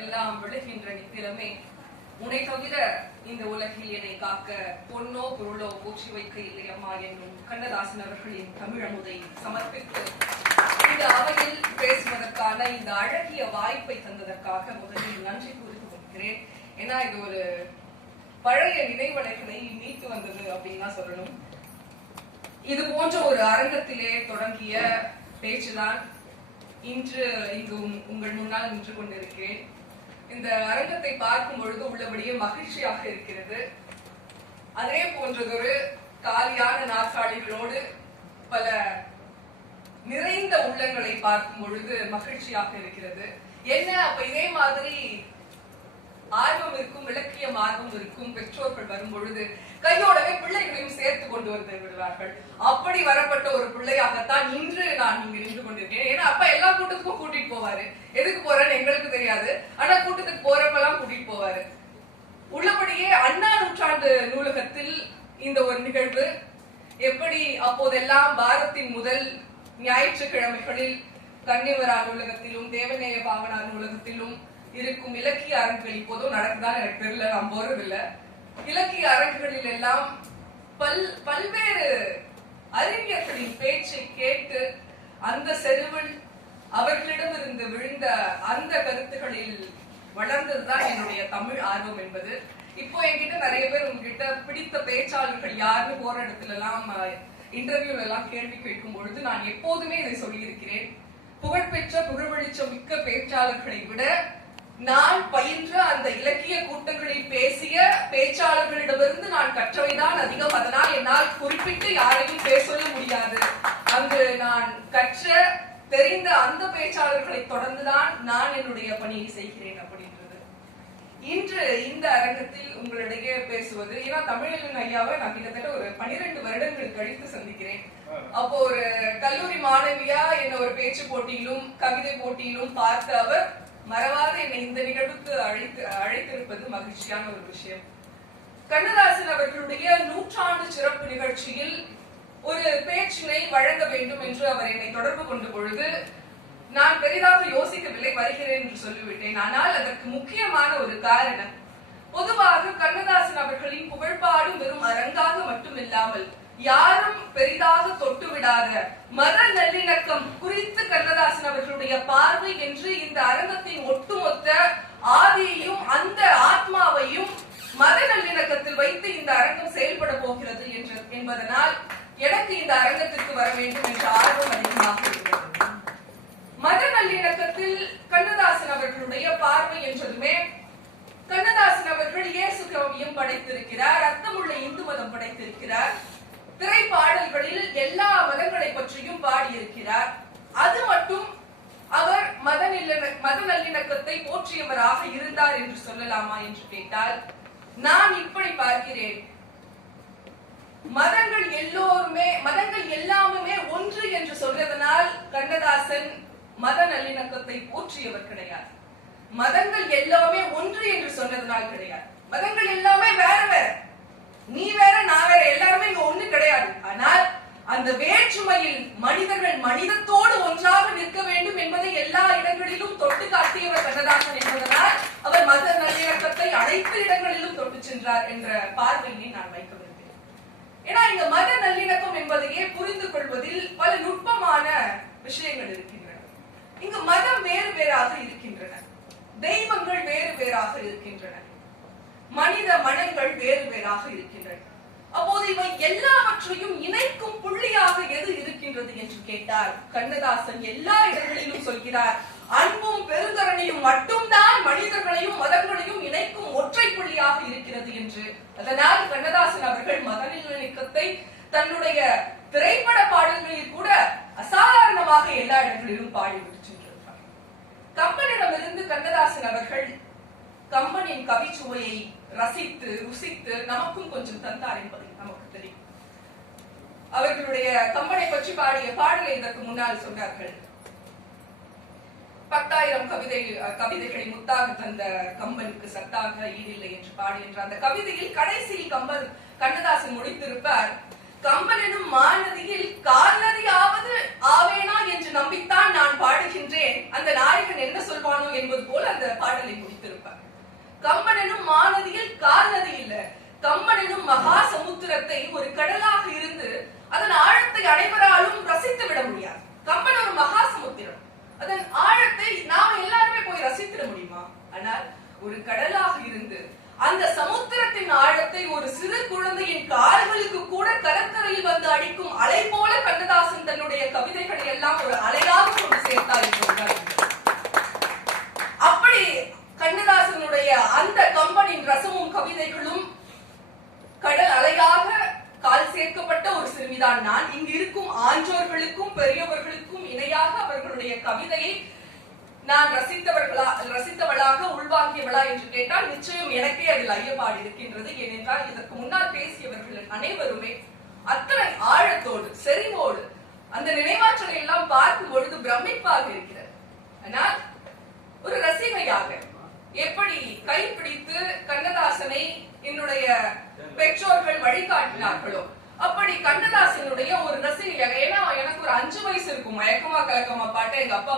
எல்லாம் விழுகின்ற நித்திலமே உன்னை தவிர இந்த உலகில் என்னை காக்க பொன்னோ பொருளோ போற்றி வைக்க இல்லையம்மா என்னும் கண்ணதாசன் அவர்களின் தமிழமுதை சமர்ப்பித்து இந்த அவையில் பேசுவதற்கான இந்த அழகிய வாய்ப்பை தந்ததற்காக முதலில் நன்றி கூறிக் கொள்கிறேன். ஏன்னா இது ஒரு பழைய நினைவலைகளை மீட்டு வந்தது அப்படின்னு தான் சொல்லணும். இது போன்ற ஒரு அரங்கத்திலே தொடங்கிய பேச்சுதான் இன்று இங்கு உங்கள் முன்னால் நின்று கொண்டிருக்கிறேன். இந்த அரங்கத்தை பார்க்கும் பொழுது உள்ளபடியே மகிழ்ச்சியாக இருக்கிறது. அதே போன்றதொரு காலியான நாற்காலிகளோடு பல நிறைந்த உள்ளங்களை பார்க்கும் பொழுது மகிழ்ச்சியாக இருக்கிறது. என்ன அப்ப இதே மாதிரி ஆர்வம் இருக்கும், இலக்கியம் ஆர்வம் இருக்கும் பெற்றோர்கள் வரும் பொழுது கையோடவே பிள்ளைகளையும் சேர்த்து கொண்டு வந்து விடுவார்கள். அப்படி வரப்பட்ட ஒரு பிள்ளையாகத்தான் இன்று நான் இங்கு நின்று கொண்டிருக்கேன். ஏன்னா அப்பா எல்லா கூட்டத்துக்கும் கூட்டிட்டு போவாரு. எதுக்கு போறேன்னு எங்களுக்கு தெரியாது, ஆனா கூட்டத்துக்கு போறப்பெல்லாம் கூட்டிட்டு போவாரு. உள்ளபடியே அண்ணா நூற்றாண்டு நூலகத்தில் இந்த ஒரு நிகழ்வு எப்படி அப்போதெல்லாம் வாரத்தின் முதல் ஞாயிற்றுக்கிழமைகளில் கன்னிவரா நூலகத்திலும் தேவநேய பாவனா நூலகத்திலும் இருக்கும் இலக்கிய அரங்குகள் இப்போதும் நடக்குதான் எனக்கு தெரியல, நான் போறதில்ல. இலக்கிய அரங்குகளில் எல்லாம் பல்வேறு அறிஞர்களின் பேச்சை கேட்டு அந்த செருவில் அவர்களிடமிருந்து விழுந்த அந்த கருத்துகளில் வளர்ந்ததுதான் என்னுடைய தமிழ் ஆர்வம் என்பது. இப்போ என்கிட்ட நிறைய பேர் உங்ககிட்ட பிடித்த பேச்சாளர்கள் யாருன்னு போற இடத்துல எல்லாம் இன்டர்வியூல எல்லாம் கேள்வி கேட்கும் பொழுது நான் எப்போதுமே இதை சொல்லியிருக்கிறேன். புகழ்பெற்ற புகழ்வெளிச்சம் மிக்க பேச்சாளர்களை விட நான் பயின்ற அந்த இலக்கிய கூட்டங்களில் பேசிய பேச்சாளர்களிடமிருந்து நான் கற்றவைதான் அதிகம். அதனால் என்னால் குறிப்பிட்டு யாரையும் பேச முடியாது. அங்கு நான் கற்ற தெரிந்த அந்த பேச்சாளர்களை தொடர்ந்துதான் நான் என்னுடைய பணியை செய்கிறேன் அப்படின்றது. இன்று இந்த அரங்கத்தில் உங்களிடையே பேசுவது, ஏன்னா தமிழின் ஐயாவை நான் கிட்டத்தட்ட ஒரு 12 வருடங்கள் கழித்து சந்திக்கிறேன். அப்போ ஒரு கல்லூரி மாணவியா என்ன ஒரு பேச்சு போட்டியிலும் கவிதை போட்டியிலும் பார்த்த அவர் மறவாத என்னை இந்த நிகழ்வுக்கு அழைத்திருப்பது மகிழ்ச்சியான ஒரு விஷயம். கண்ணதாசன் அவர்களுடைய 100ஆண்டு சிறப்பு நிகழ்ச்சியில் ஒரு பேச்சினை வழங்க வேண்டும் என்று அவர் என்னை தொடர்பு கொண்ட பொழுது நான் பெரிதாக யோசிக்கவில்லை, வருகிறேன் என்று சொல்லிவிட்டேன். ஆனால் அதற்கு முக்கியமான ஒரு காரணம், பொதுவாக கண்ணதாசன் அவர்களின் புகழ்பாடும் வெறும் அரங்காக மட்டுமில்லாமல் யாரும் பெரிதாக தொட்டுவிடாத மத நல்லிணக்கம் குறித்து கண்ணதாசன் அவர்களுடைய பார்வை என்று இந்த அரங்கத்தின் ஒட்டுமொத்த ஆதியையும் அந்த ஆத்மாவையும் மத நல்லிணக்கத்தில் வைத்து இந்த அரங்கம் செயல்பட போகிறது என்பதனால் எனக்கு இந்த அரங்கத்திற்கு வர வேண்டும் என்ற ஆர்வம் அதிகமாக இருக்கிறது. மத நல்லிணக்கத்தில் கண்ணதாசன் அவர்களுடைய பார்வை என்றதுமே கண்ணதாசன் அவர்கள் இயேசு கவியம் படைத்திருக்கிறார், அர்த்தமுள்ள இந்து மதம் படைத்திருக்கிறார், திரைப்பாடல்களில் எல்லா மதங்களை பற்றியும் பாடியிருக்கிறார். அது மட்டும் அவர் மத நல்லிணக்கத்தை போற்றியவராக இருந்தார் என்று சொல்லலாமா என்று கேட்டால் நான் இப்படி பார்க்கிறேன். மதங்கள் எல்லாமே ஒன்று என்று சொல்றதனால் கண்ணதாசன் மத நல்லிணக்கத்தை போற்றியவர் கிடையாது. மதங்கள் எல்லாமே ஒன்று என்று சொன்னதனால் கிடையாது. மதங்கள் எல்லாமே வேற வேற, நீ வேற நான் வேற, எல்லாருமே இங்க ஒண்ணு கிடையாது. ஆனால் அந்த வேற்றுமையில் மனிதர்கள் மனிதத்தோடு ஒன்றாக நிற்க வேண்டும் என்பதை எல்லா இடங்களிலும் தொட்டு காட்டியவர் கண்ணதாசன் என்பதனால் அவர் மத நல்லிணக்கத்தை அனைத்து இடங்களிலும் தொட்டு சென்றார் என்ற பார்வையை நான் வைக்க விரும்புகிறேன். ஏன்னா இங்க மத நல்லிணக்கம் என்பதையே புரிந்து கொள்வதில் பல நுட்பமான விஷயங்கள் இருக்கின்றன. இங்கு மதம் வேறு வேறாக இருக்கின்றன, தெய்வங்கள் வேறு வேறாக இருக்கின்றன, மனித மனங்கள் வேறு வேறாக இருக்கின்றன. அப்போது இவை எல்லாவற்றையும் இணைக்கும் புள்ளியாக எது இருக்கின்றது என்று கேட்டால் கண்ணதாசன் எல்லா இடங்களிலும் சொல்கிறார், அன்பும் பெருங்கருணையும் மட்டும்தான் மனிதர்களையும் மதங்களையும் இணைக்கும் ஒற்றை புள்ளியாக இருக்கிறது என்று. அதனால் கண்ணதாசன் அவர்கள் மத நல்லிணக்கத்தை தன்னுடைய திரைப்பட பாடல்களில் கூட அசாதாரணமாக எல்லா இடங்களிலும் பாடிவிட்டு சென்றிருக்கிறார். கம்பனிடமிருந்து கண்ணதாசன் அவர்கள் கம்பனின் கவிச்சுவையை ரசித்து ருசித்து நமக்கும் கொஞ்சம் தந்தார் என்பதை நமக்கு தெரியும். அவர்களுடைய கம்பனை பற்றி பாடிய பாடலை இதற்கு முன்னால் சொன்னார்கள். 10,000 கவிதைகளை முத்தாக தந்த கம்பனுக்கு சத்தாக ஈடில்லை என்று பாடுகின்ற அந்த கவிதையில் கடைசியில் கண்ணதாசன் முடித்திருப்பார், கம்பன் எனும் மாநதியில் கால்நதியாவது ஆவேனா என்று நம்பித்தான் நான் பாடுகின்றேன், அந்த நாயகன் என்ன சொல்வானோ என்பது போல அந்த பாடலை முடித்திருப்பார். கம்பன் எனும் மாநதியில் கால்நதி இல்ல, கம்பன் எனும் மகா சமுத்திரத்தை ஒரு கடலாக இருந்து அதன் ஆழத்தை அனைவராலும் ரசித்து விட முடியாது. கம்பன் ஒரு மகா சமுத்திரம், அதன் ஆழத்தை நாம் எல்லாருமே போய் ரசித்திட முடியுமா? ஆனால் ஒரு கடலாக இருந்து அந்த சமுத்திரத்தின் ஆழத்தை ஒரு சிறு குழந்தையின் கால்களுக்கு கூட கடற்கரையில் வந்து அடிக்கும் அலை போல கண்ணதாசன் தன்னுடைய கவிதைகளை எல்லாம் ஒரு அலையாக கொண்டு சேர்த்தார் என்று. அப்படி கண்ணதாசனுடைய அந்த கம்பனின் ரசமும் கவிதைகளும் கடல் அலையாக கால் சேர்க்கப்பட்ட ஒரு சிறுமிதான் நான். இங்கு இருக்கும் ஆன்றோர்களுக்கும் பெரியவர்களுக்கும் இணையாக அவர்களுடைய கவிதையை நான் ரசித்தவளாக உள்வாங்கியவளா என்று கேட்டால் நிச்சயம் எனக்கே அதில் ஐயப்பாடு இருக்கின்றது. ஏனென்றால் இதற்கு முன்னால் பேசியவர்கள் அனைவருமே அத்தனை ஆழத்தோடு செறிவோடு அந்த நினைவாற்றலை எல்லாம் பார்க்கும் பொழுது பிரமிப்பாக இருக்கிறது. ஆனால் ஒரு ரசிகையாக எப்படி கைப்பிடித்து கண்ணதாசனை என்னுடைய பெற்றோர்கள் வழிகாட்டினார்களோ அப்படி கண்ணதாசனுடைய ஒரு ரசிகையாக, ஏன்னா எனக்கு ஒரு 5 வயசு இருக்கும், மயக்கமா கலக்கமா பாட்டு எங்க அப்பா